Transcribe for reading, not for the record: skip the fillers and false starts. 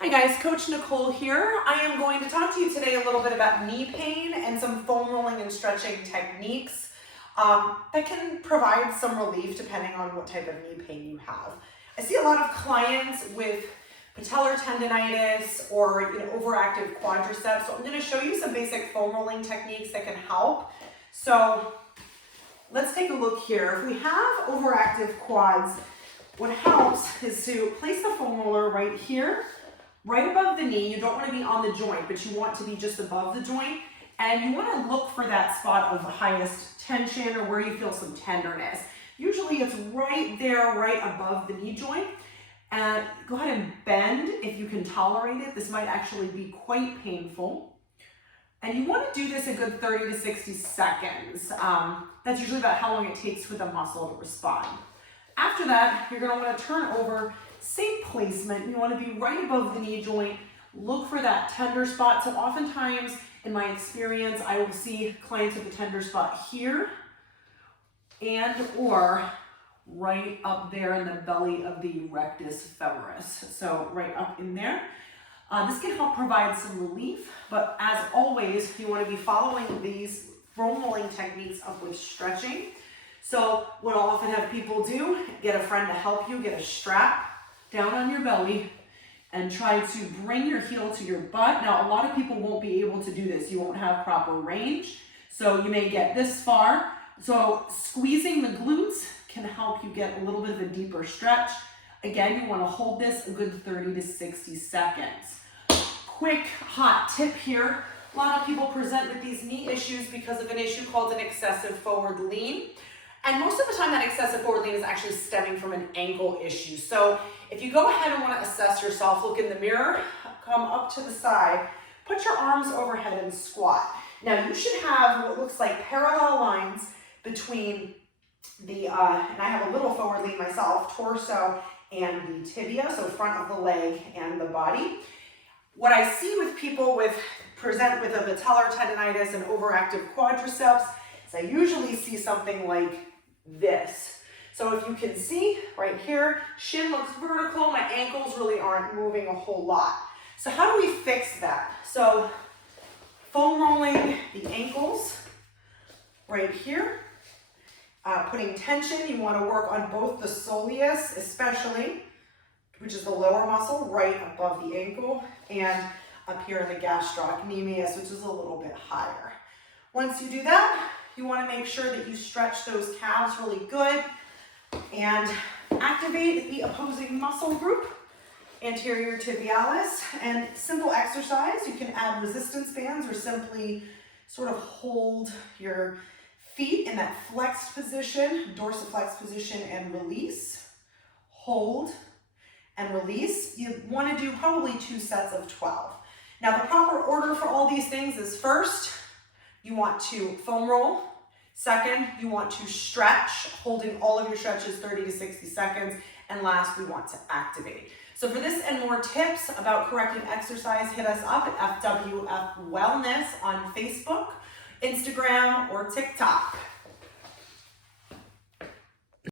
Hi guys, Coach Nicole here. I am going to talk to you today a little bit about knee pain and some foam rolling and stretching techniques that can provide some relief depending on what type of knee pain you have. I see a lot of clients with patellar tendonitis or overactive quadriceps, so I'm going to show you some basic foam rolling techniques that can help. So let's take a look here. If we have overactive quads, what helps is to place the foam roller right here, right above the knee. You don't want to be on the joint, but you want to be just above the joint. And you want to look for that spot of the highest tension or where you feel some tenderness. Usually it's right there, right above the knee joint. And go ahead and bend if you can tolerate it. This might actually be quite painful. And you want to do this a good 30 to 60 seconds. That's usually about how long it takes for the muscle to respond. After that, you're going to want to turn over, same placement. You want to be right above the knee joint. Look for that tender spot. So oftentimes, in my experience, I will see clients with a tender spot here and or right up there in the belly of the rectus femoris. So right up in there. This can help provide some relief, but as always, you want to be following these foam rolling techniques up with stretching. So what I'll often have people do, get a friend to help you, get a strap down on your belly and try to bring your heel to your butt. Now, a lot of people won't be able to do this. You won't have proper range. So you may get this far. So squeezing the glutes can help you get a little bit of a deeper stretch. Again, you want to hold this a good 30 to 60 seconds. Quick hot tip here. A lot of people present with these knee issues because of an issue called an excessive forward lean. And most of the time that excessive forward lean is actually stemming from an ankle issue. So if you go ahead and want to assess yourself, look in the mirror, come up to the side, put your arms overhead and squat. Now you should have what looks like parallel lines between the, and I have a little forward lean myself, torso and the tibia, so front of the leg and the body. What I see with people present with a patellar tendonitis and overactive quadriceps is I usually see something like this. So if you can see right here, shin looks vertical, my ankles really aren't moving a whole lot. So how do we fix that? So foam rolling the ankles right here, putting tension. You want to work on both the soleus especially, which is the lower muscle right above the ankle, and up here in the gastrocnemius, which is a little bit higher. Once you do that, you want to make sure that you stretch those calves really good and activate the opposing muscle group, anterior tibialis. And simple exercise, you can add resistance bands or simply sort of hold your feet in that flexed position, dorsiflex position, and release. Hold and release. You want to do probably 2 sets of 12. Now the proper order for all these things is first, you want to foam roll. Second, you want to stretch, holding all of your stretches 30 to 60 seconds. And last, we want to activate. So for this and more tips about corrective exercise, hit us up at FWF Wellness on Facebook, Instagram, or TikTok.